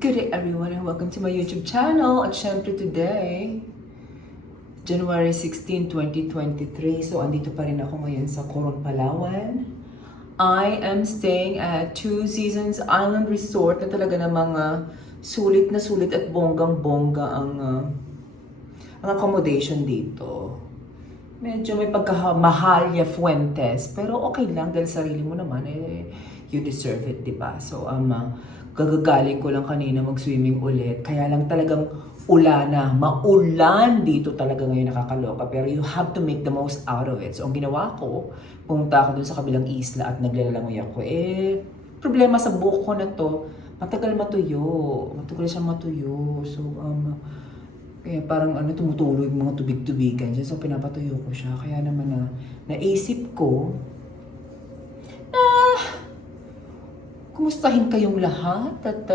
Good day everyone and welcome to my YouTube channel. At syempre today, January 16, 2023. So andito pa rin ako ngayon sa Coron, Palawan. I am staying at Two Seasons Island Resort na talaga namang sulit na sulit at bonggang-bongga ang accommodation dito. Medyo may pagkamahal ya Fuentes, pero okay lang dahil sarili mo naman, you deserve it, diba? So, gagagaling ko lang kanina mag-swimming ulit. Kaya lang talagang maulan dito talaga ngayon, nakakaloka. Pero you have to make the most out of it. So, ang ginawa ko, pumunta ako dun sa kabilang isla at naglalalangoy ako. Problema sa buhok ko na to, matagal matuyo. Matagal siya matuyo. So, kaya parang tumutulo yung mga tubig-tubigan dyan. So, pinapatuyo ko siya. Kaya naman naisip ko kumustahin kayong lahat at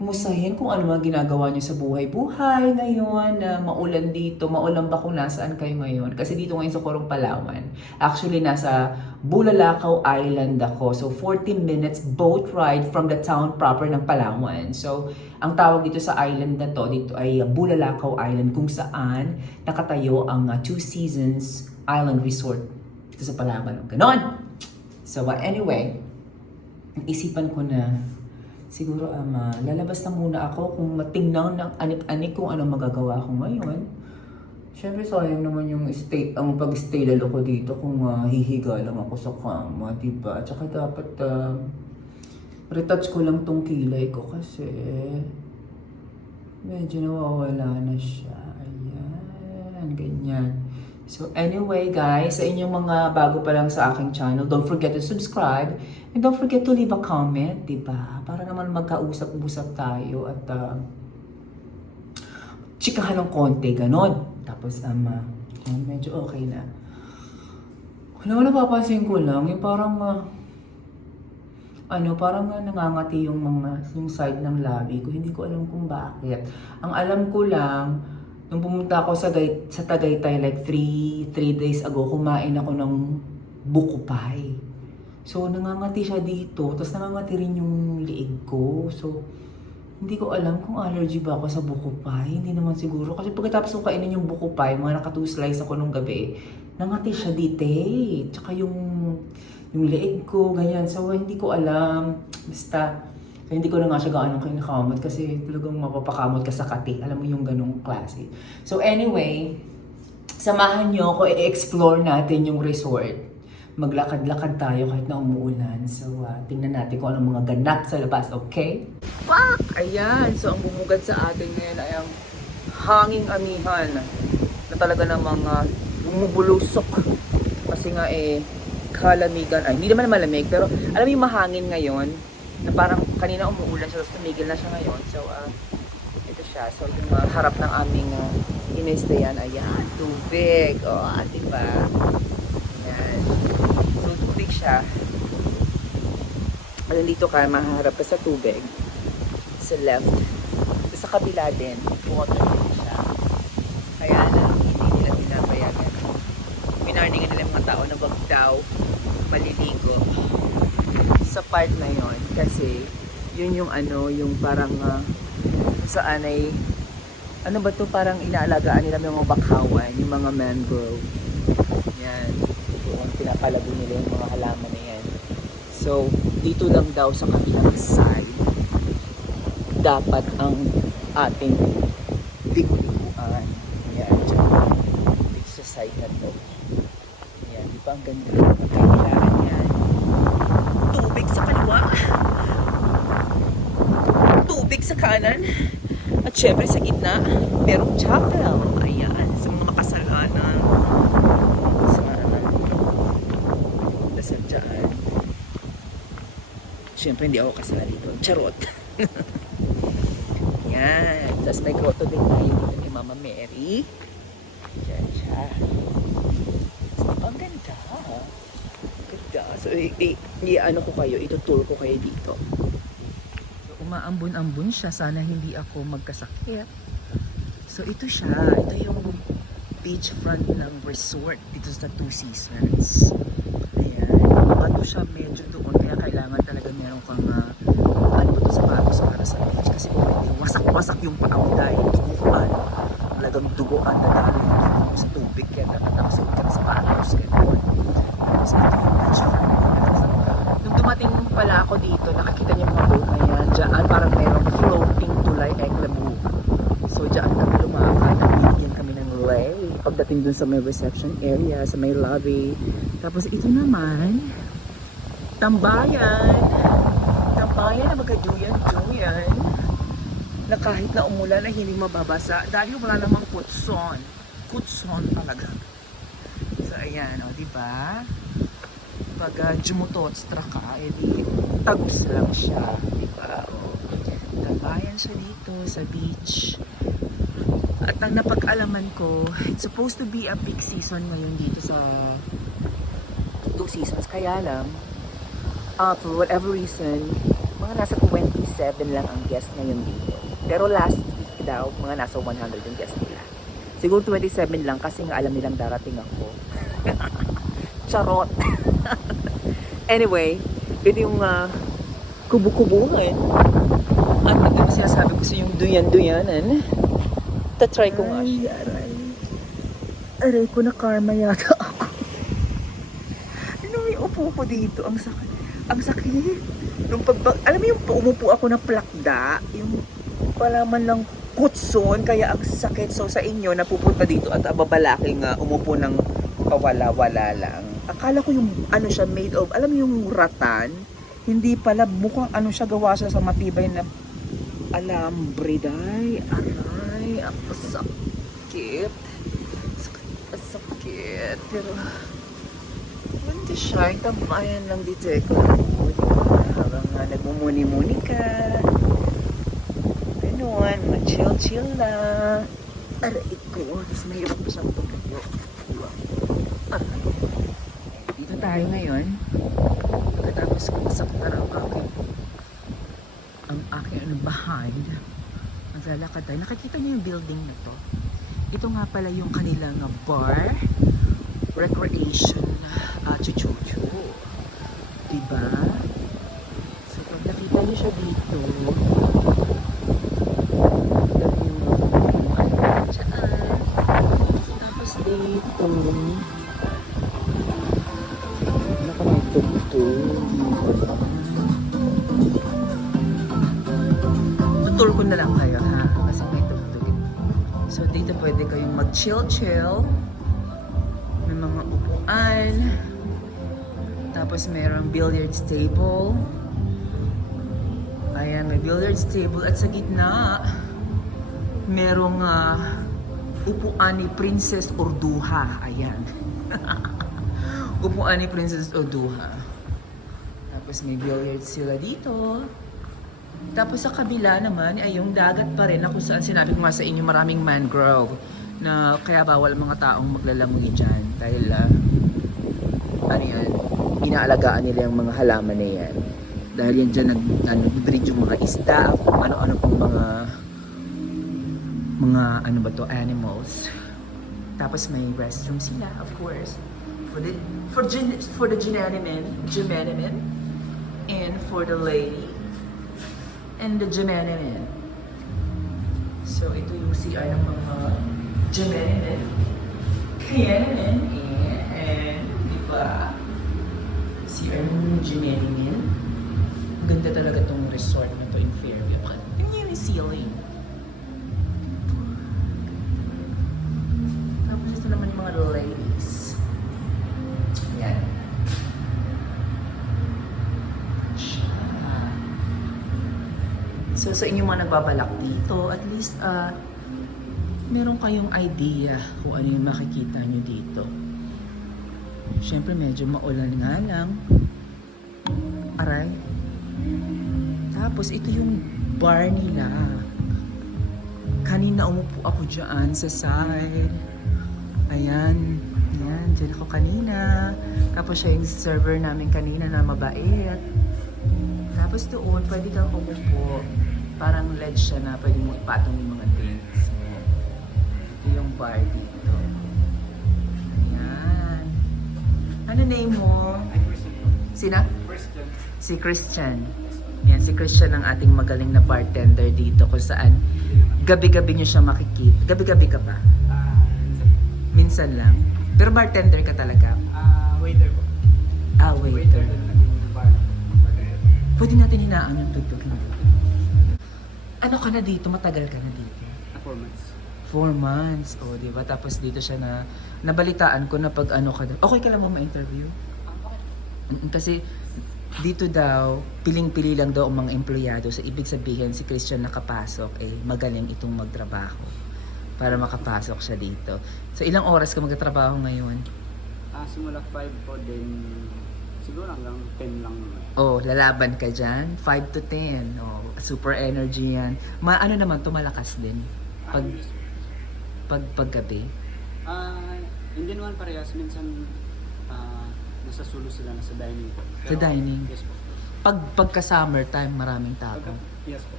kumustahin kung ano mga ginagawa niyo sa buhay-buhay ngayon na maulan dito. Maulan ba kung nasaan kayo ngayon? Kasi dito ngayon sa Coron, Palawan. Actually, nasa Bulalakaw Island ako. So, 40 minutes boat ride from the town proper ng Palawan. So, ang tawag dito sa island na to, dito ay Bulalakaw Island kung saan nakatayo ang Two Seasons Island Resort dito sa Palawan. Ganon! So, anyway, isipan ko na siguro lalabas na muna ako kung matingnan ng anik-anik kung ano magagawa ko ngayon. Siyempre sayang naman yung pag-stay lalo ko dito kung hihiga lang ako sa kama, diba? At saka dapat retouch ko lang tong kilay ko kasi medyo nawawala na siya. Ayan, ganyan. So anyway guys, sa inyong mga bago pa lang sa aking channel, don't forget to subscribe and don't forget to leave a comment, diba? Para naman magkausap-usap tayo at chikahan ng konti, ganon. Tapos medyo okay na. Wala, napapansin ko lang, yung parang parang nangangati yung side ng labi ko. Hindi ko alam kung bakit. Ang alam ko lang, nung pumunta ako sa Tagaytay like 3 days ago, kumain ako ng buko pie. So, nangangati siya dito. Tapos nangangati rin yung liig ko. So, hindi ko alam kung allergy ba ako sa buko pie. Hindi naman siguro. Kasi pagkatapos ko kainin yung buko pie, mga naka 2 slice ako nung gabi, nangati siya dito eh. Tsaka yung liig ko, ganyan. So, hindi ko alam. Basta, so, hindi ko na nga siya gaano kinakamot kasi talagang mapapakamot ka sa kati. Alam mo yung ganong klase. So anyway, samahan nyo ako i-explore natin yung resort. Maglakad-lakad tayo kahit na umuulan. So tingnan natin kung anong mga ganap sa labas, okay? Fuck! Ayan! So ang bumugad sa atin ngayon ay ang hanging amihan na talaga namang bumubulusok. Kasi nga kalamigan. Ay, hindi naman malamig pero alam mo yung mahangin ngayon na parang kanina umuulan siya, tapos tumigil na siya ngayon. So, ito siya. So, yung harap ng aming in-stayan, ayan, tubig. O, diba? Ayan. So, tubig siya. At dito ka, maharap ka sa tubig. Sa left. Sa kabila din, water din siya. Kaya lang, hindi nila pinapayagan. Pinarningan nila yung mga tao na wag daw maliligo sa part na yon kasi yun yung yung parang saan ay ba to, parang inaalagaan nila yung mga bakawan, yung mga mangrove. Yan, yung pinapalago nila yung mga halaman na yan. So dito lang daw sa kabilang side dapat ang ating ligo-liguan. Yan, dito sa side na to. Yan, di ba ang ganda ng pagkakilaan yan. Tubig sa kaliwa, tubig sa kanan, at syempre sa gitna merong chapel. Ayan, sa mga makasalanan dasal dyan. Syempre hindi ako kasala dito, charot. Yan, tapos may grotto din tayo dito ni Mama Mary. Diyan siya. Ang ganda. So, ko kayo, itutour ko kayo dito. So, umaambon-ambon siya. Sana hindi ako magkasakit. So, ito siya. Ito yung beachfront ng resort dito sa Two Seasons. Ayan. Bato siya medyo doon. Kaya kailangan talaga meron kang sapatos para sa yung paa mo dahil duguan. Talagang duguan na dahil yung dugo mo sa tubig. Kaya nakatapos kami sa patos. Tapos ito yung beach view. Nung dumating pala ako dito, nakakita niyo mga boat na yan. Diyan parang mayroong floating tulay Eklabu. So diyan kami lumakad. Nabibigyan kami ng lay. Pagdating dun sa may reception area, sa may lobby. Tapos ito naman, tambayan. Tambayan na magka-duyan-duyan. Na kahit na umulan ay hindi mababasa dahil wala namang kutson. Kutson talaga. So ayan, o diba? Pag jumutotstra ka, edi tagus lang siya. Diba? O, tambayan siya dito sa beach. At ang napag-alaman ko, it's supposed to be a peak season ngayon dito sa 2 seasons. Kaya lang, for whatever reason, mga nasa 27 lang ang guest ngayon dito. Pero last week daw, mga nasa 100 yung guest nila. Siguro 27 lang kasi nga alam nilang darating ako. Charot! Anyway, ito yung kubu-kubuhan. At ito yung sinasabi ko sa yung duyan-duyanan. Tatry ko nga siya. Aray ko na karma yata ako. Ano may upo ko dito? Ang sakit. Ang sakit. Nung alam mo yung umupo ako na plakda, yung palaman ng kutson, kaya ang sakit. So sa inyo, napupunta dito at babalaking umupo ng pawala-wala lang. Akala ko yung ano siya made of, alam mo yung ratan, hindi pala, mukhang ano siya, gawa siya sa matibay na alambre. Aray, ang sakit. Ang sakit. Pero, hindi siya, tambayan lang dito eh. Habang nagmumuni-muni ka. Ganun, ma-chill-chill lang. Aray ko, tapos mahirap pa siyang tumayo. Aray. Dito tayo ngayon. Pagkatapos ko masakta ang aking behind. Maglalakad tayo. Nakikita niyo yung building na to. Ito nga pala yung kanilang bar, recreation, chuchuchu. Diba? So pag nakita niyo siya dito, tapos dito, tutur ko na lang kayo ha, kasi may tugtog. So dito pwede kayong mag-chill-chill, may mga upuan, tapos mayroong billiards table. Ayan, may billiards table at sa gitna merong upuan ni Princess Urduha. Ayan. Upuan ni Princess Urduha. Tapos may billiards sila dito. Tapos sa kabila naman ay yung dagat pa rin na kung saan sinabi ko nga sa inyo maraming mangrove na kaya bawal mga taong maglalangoy dyan dahil ano yan, inaalagaan nila yung mga halaman na yan dahil yan dyan nag-breed yung mga isda, ano-ano pong mga ano ba to, animals. Tapos may restroom sila, of course, for the gentlemen and for the lady and the gentlemen. So ito yung CR ng mga gentlemen, and diba? CR ng mga gentlemen. Ganda talaga tong resort na to in Fairview. Tingnan yung ceiling. Tapos ito naman yung mga ladies. Ayan. So sa inyo mga nagbabalak dito, at least meron kayong idea kung ano yung makikita nyo dito. Siyempre medyo maulan nga lang. Aray. Tapos ito yung bar nila. Kanina umupo ako dyan sa side. Ayan. Ayan, dyan ako kanina. Tapos siya yung server namin kanina na mabait. Tapos doon, pwede kang umupo. Parang ledge siya na pwede mo ipatong yung mga drinks. Ito yung bar dito. Ayan. Ano name mo? Sina? Christian. Si Christian. Yan, si Christian ang ating magaling na bartender dito kung saan gabi-gabi nyo siya makikita. Gabi-gabi ka ba? Minsan lang. Pero bartender ka talaga? Waiter po. Waiter. din naging bar. Pwede natin hinaan yung tugtog na. Ano ka na dito? Matagal ka na dito? 4 months. 4 months. O, di ba? Tapos dito siya na, nabalitaan ko na pag ano ka daw. Okay ka lang mo ma-interview? Kasi dito daw, piling-pili lang daw ang mga empleyado. So, ibig sabihin, si Christian nakapasok, magaling itong magtrabaho para makapasok siya dito. So, ilang oras ka magtatrabaho ngayon? Simula 5 po din. Siguro hanggang 10 lang naman. Oh, lalaban ka dyan. 5 to 10. Oh, super energy yan. Ano naman, tumalakas din. Paggabi. Hindi naman parehas. Minsan, nasa sulo sila, nasa dining po. Sa dining? Yes po. Pagka-summertime, maraming tao. Yes po.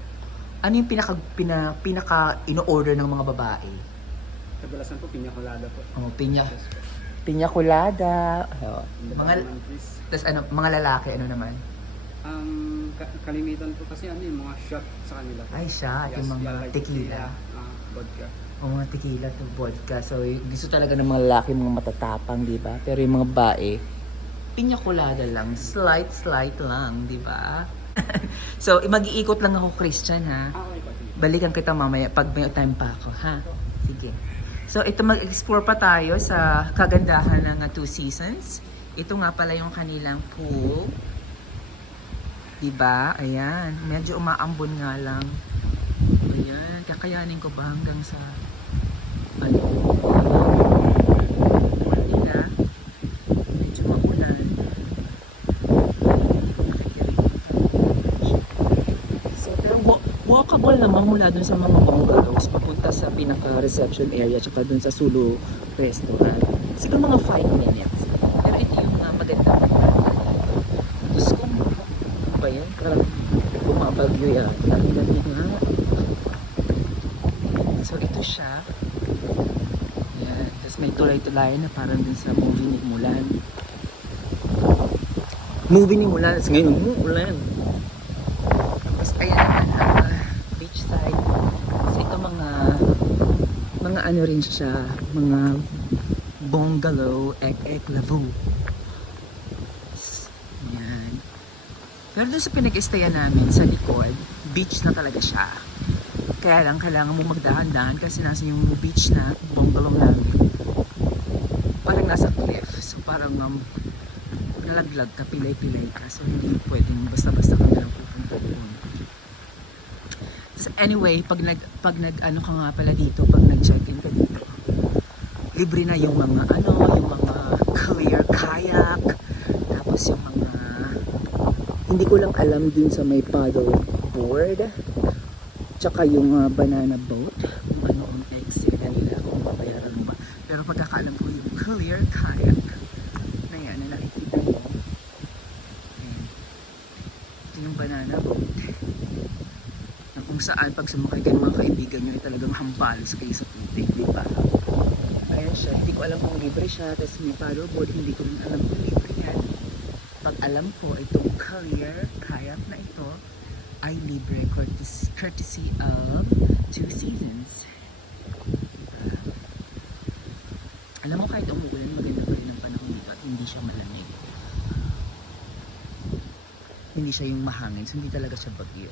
Ano yung pinaka ino-order ng mga babae? Kadalasan po, piña colada po. Oh, Yes po. piña colada. Oh. Mga naman, please. Tas ano, mga lalaki, ano naman? Kalimitan po kasi yung mga shot sa kanila. Ay, shot. Yung mga like tequila. Vodka. O mga tequila to vodka. So, gusto talaga ng mga lalaki, mga matatapang, di ba? Pero yung mga babae, piña colada lang. Slight lang, di ba? So, mag-iikot lang ako, Christian, ha? Okay po. Sige. Balikan kita mamaya pag may time pa ako, ha? Sige. So, ito mag-explore pa tayo sa kagandahan ng Two Seasons. Ito nga pala yung kanilang pool. Diba? Ayan. Medyo umaambon nga lang. Ayan. Kakayanin ko ba hanggang sa ano? Nila. Medyo maulan. So, pero walkable naman mula dun sa mga bungalows papunta sa pinaka-reception area tsaka dun sa Sulu restaurant. Siguro mga 5 minutes. Pero ito yung maganda. Diyos ko, ano ba yan? Parang bumabagyo yan. Lagi nga. So ito siya. Yan. Tapos may tulay-tulay na parang dun sa movie ni Mulan. Tapos ngayon, Mulan. Tapos ayan naman ang beach side. Kasi ito mga ano rin siya, mga bungalow, ek lavu. Yan. Pero doon sa pinag-stayan namin sa likod, beach na talaga siya. Kaya lang kailangan mo magdahan-dahan kasi nasa yung beach na bungalow namin. Parang nasa cliff. So parang nalaglag ka, pilay-pilay ka. So hindi pwedeng basta-basta ka na lang pupunta doon. So anyway, pag ano ka nga pala dito, pag nag-check-in ka dito, libre na yung mga clear kayak, tapos yung mga hindi ko lang alam dun sa may paddle board, tsaka yung banana boat, kung ano ang exit nila, kung babayaran mo ba. Pero pagkakaalam ko yung clear kayak na yan, na nakikita mo. Ayan. Ito yung banana boat. Na kung saan pag sumakay kayo ng mga kaibigan nyo ay talagang hampalis kayo sa putik, di ba? Ayan siya, hindi ko alam kung libre siya, tapos may paddleboard, hindi ko rin alam kung libre yan. Pag alam ko, itong clear kayak na ito ay libre courtesy of Two Seasons. Alam mo, kahit umuulan, maganda pa rin ang panahon dito at hindi siya malamig. Hindi siya yung mahangin, so hindi talaga siya bagyo.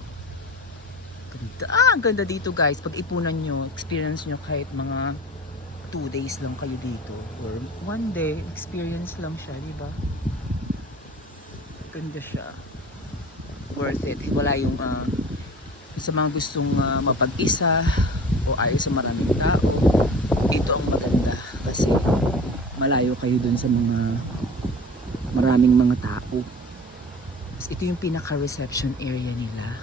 Ganda, ang ganda dito guys. Pag ipunan nyo, experience nyo kahit mga 2 days lang kayo dito or 1 day, experience lang siya, di ba? Ganda siya. Worth it. Wala yung sa mga gustong mapag-isa o ayaw sa maraming tao, ito ang maganda kasi malayo kayo dun sa mga maraming mga tao. Tapos ito yung pinaka-reception area nila,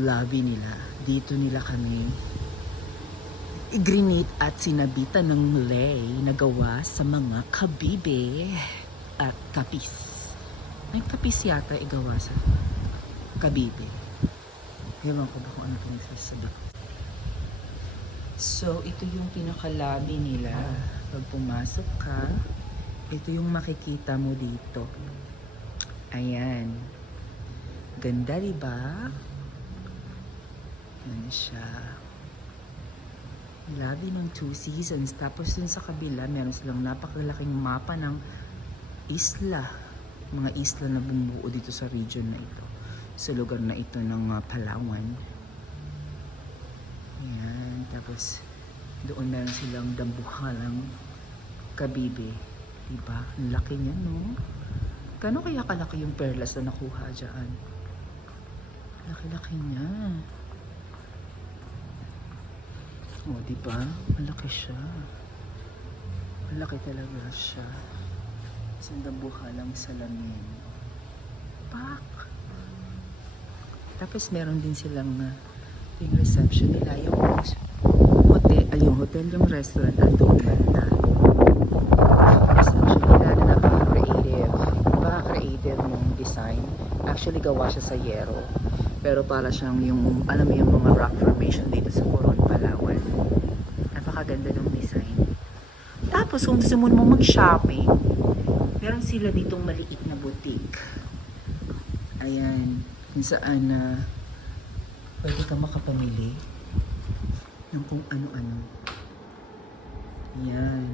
lobby nila. Dito nila kami i-grenade at sinabitan ng lei na gawa sa mga kabibe at kapis. May kapis yata igawa sa kabibe. Ewan ko ba kung ano itong sasabi ko. So, ito yung pinaka-lobby nila. Pag pumasok ka, ito yung makikita mo dito. Ayan. Ganda, diba? Yan siya. Lobby ng Two Seasons. Tapos dun sa kabila, meron silang napakalaking mapa ng isla. Mga isla na bumubuo dito sa region na ito. Sa lugar na ito ng Palawan. Yan. Tapos doon meron silang dambuhalang Kabibe. Diba? Ang laki niya, no? Kano kaya kalaki yung perlas na nakuha dyan? Laki-laki niya. O, diba? Malaki siya. Malaki talaga siya. Isang dambuhalang salamin. Pak! Tapos meron din silang yung reception nila. Yung hotel, yung restaurant at doon banda. Reception nila na napaka-creative. Napaka-creative ng design. Actually, gawa siya sa yero. Pero para siyang yung, alam mo yung mga rock formation dito sa Coron, Palawan. Napakaganda ng design. Tapos, kung gusto mo naman mag-shopping, meron sila ditong maliit na boutique. Ayan. Kung saan pwede ka makapamili ng kung ano-ano. Yan.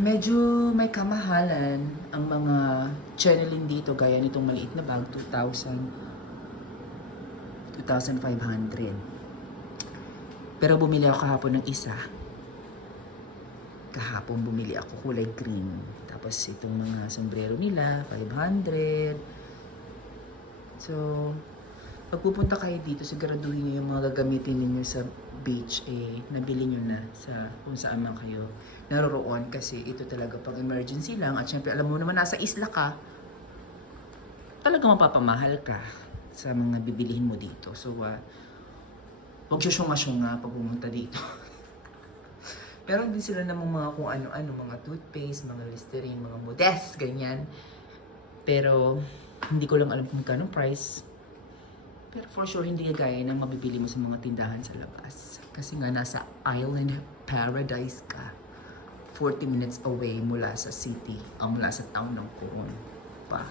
Medyo may kamahalan ang mga channeling dito gaya nitong maliit na bag, 2,500. Pero bumili ako kahapon ng isa. Kahapon bumili ako kulay green. Tapos itong mga sombrero nila, 500. So, pag pupunta kayo dito, siguraduhin nyo yung mga gagamitin ninyo sa beach, nabili nyo na sa kung saan man kayo naroroon. Kasi ito talaga pag emergency lang. At syempre, alam mo naman, nasa isla ka, talaga mapapamahal ka sa mga bibilihin mo dito. So, huwag syunga-syunga pag pumunta dito. Pero din sila namang mga kung ano-ano, mga toothpaste, mga Listerine, mga Modest, ganyan. Pero, hindi ko lang alam kung magkano price. Pero for sure, hindi kagaya ng mabibili mo sa mga tindahan sa labas. Kasi nga, nasa island paradise ka. 40 minutes away mula sa city, mula sa town ng Coron pa.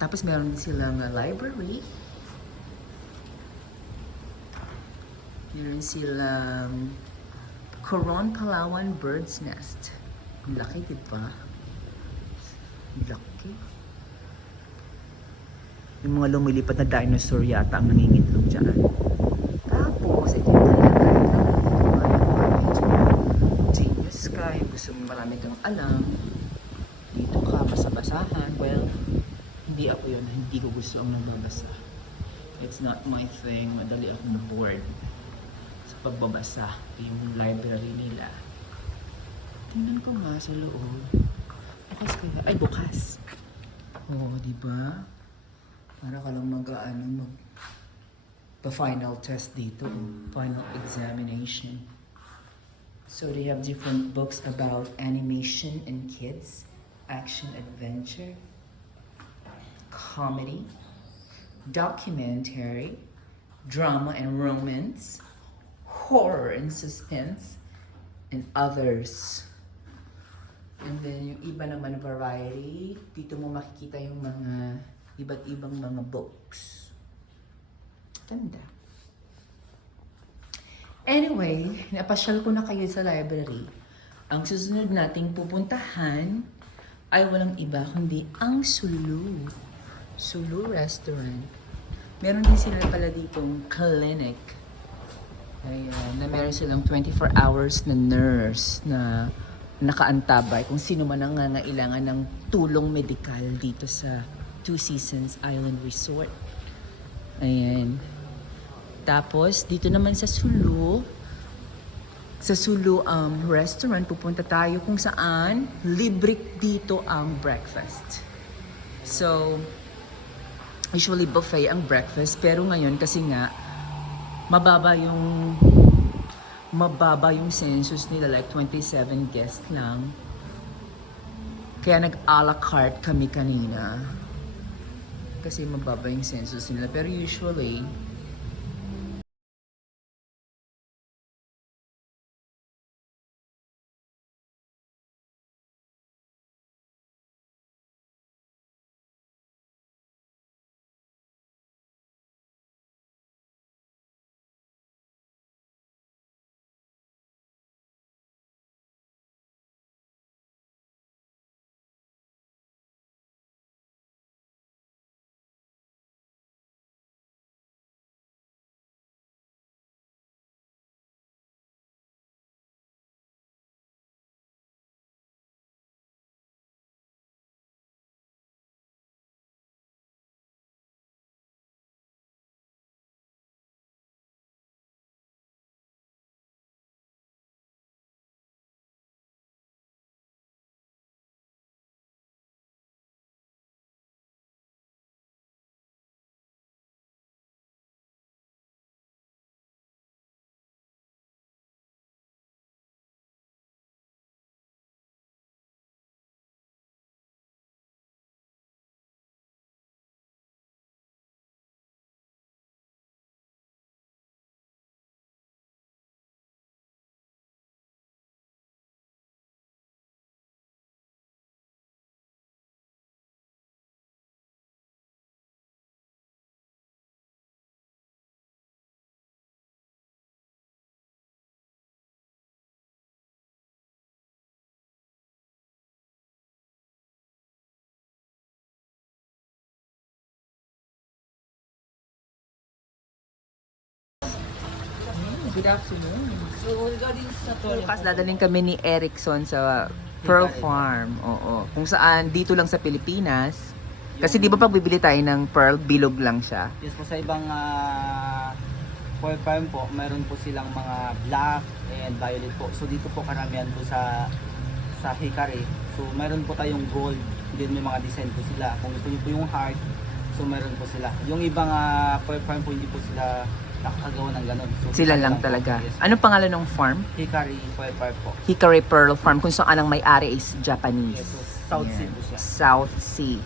Tapos meron din silang library. Meron silang Coron Palawan Bird's Nest. Ang laki, diba? Ang laki. Yung mga lumilipad na dinosaur yata ang nangingitlog dyan. Tapos, ito yung talaga. Genius ka. Yung gusto mo marami kang alam. Dito ka, basa-basahan. Well, hindi ako yun. Hindi ko gusto ang nagbabasa. It's not my thing. Madali akong bored sa pagbabasa. Yung library nila. Tingnan ko nga sa loob. Bukas kaya? Ay, bukas. Oo, diba? Para ka lang pa-final test dito. Final examination. So they have different books about animation and kids, action adventure, comedy, documentary, drama and romance, horror and suspense, and others. And then yung iba naman variety, dito mo makikita yung mga iba't ibang mga books. Ganda. Anyway, napasyal ko na kayo sa library. Ang susunod nating pupuntahan ay walang iba kundi ang Sulu. Sulu Restaurant. Meron din sila pala ditong clinic. Ayan, na meron silang 24 hours na nurse na nakaantabay kung sino man ang nangangailangan ng tulong medikal dito sa Two Seasons Island Resort. Ayan. Tapos, dito naman sa Sulu restaurant, pupunta tayo kung saan libre dito ang breakfast. So, usually buffet ang breakfast, pero ngayon kasi nga, mababa yung census nila, like 27 guests lang. Kaya nag-a la carte kami kanina. Kasi mababa yung census nila. Pero usually, Good afternoon. So regarding sa Bukas dadaling kami ni Erickson sa Pearl Farm. Oo. Kung saan, dito lang sa Pilipinas. Kasi di ba pag bibili tayo ng pearl, bilog lang siya. Yes po, sa ibang pearl farm po, mayroon po silang mga black and violet po. So dito po karamihan po sa Hickory. So mayroon po tayong gold, din may mga design po sila. Kung gusto niyo po yung heart, so mayroon po sila. Yung ibang pearl farm po hindi po sila nakakagawa ng ganun. So, Sila lang po. talaga. Yes. Anong pangalan ng farm? Hickory pearl farm po. Hickory Pearl Farm, kung saan ang may-ari is Japanese. Yes, so South Yan. Sea po siya. South Sea.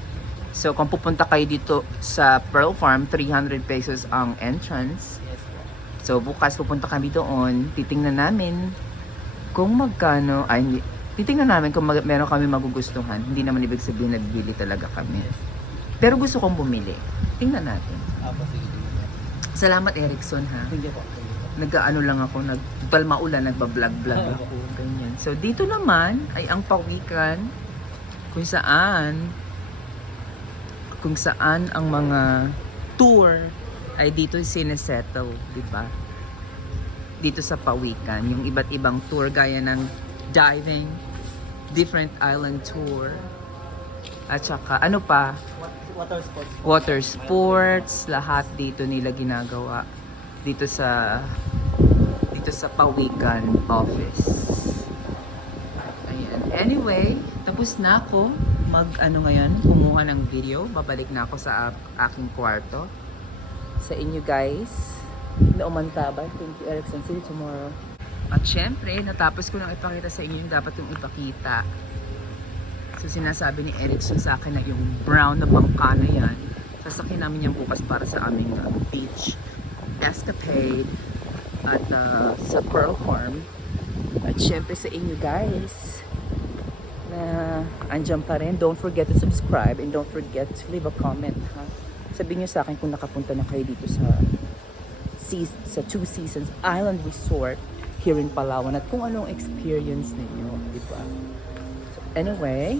So kung pupunta kayo dito sa Pearl Farm, 300 pesos ang entrance. Yes po. So bukas pupunta kami doon, titingnan namin kung magkano, ay hindi, titingnan namin kung meron kami magugustuhan. Hindi naman ibig sabihin na bibili talaga kami. Yes. Pero gusto kong bumili. Tingnan natin. Apo, sige. Salamat Erickson ha. Thank you po. Thank you po. Nag-ano lang ako, maulan, nagbablog-vlog ako. Ganyan. So dito naman ay ang pawikan kung saan ang mga tour ay dito sinesettle, di ba? Dito sa pawikan, yung iba't ibang tour gaya ng diving, different island tour, at saka ano pa, Water sports. water sports, lahat dito nila ginagawa dito sa Pawikan office. Ayan. Anyway, tapos na ako kumuha ng video. Babalik na ako sa aking kwarto. Sa inyo guys. Naumantabay. Thank you, Erickson. See you tomorrow. At syempre, natapos ko nang ipakita sa inyo yung dapat yung ipakita. So sinasabi ni Erickson sa akin na yung brown na bangka na yan, sasakyan namin yan bukas para sa aming beach escapade at sa Pearl Farm. At syempre sa inyo guys na andyan pa rin, don't forget to subscribe and don't forget to leave a comment ha. Sabihin nyo sa akin kung nakapunta na kayo dito sa Two Seasons Island Resort here in Palawan at kung anong experience ninyo, di ba? So, anyway,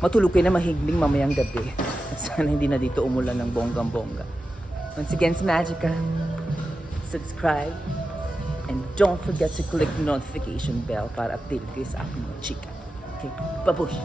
matulog kayo na mahigling mamayang gabi. Sana hindi na dito umulan ng bonggang-bongga. Once again, it's Magica. Subscribe. And don't forget to click the notification bell para update kayo sa aking mga chika. Okay? Babush!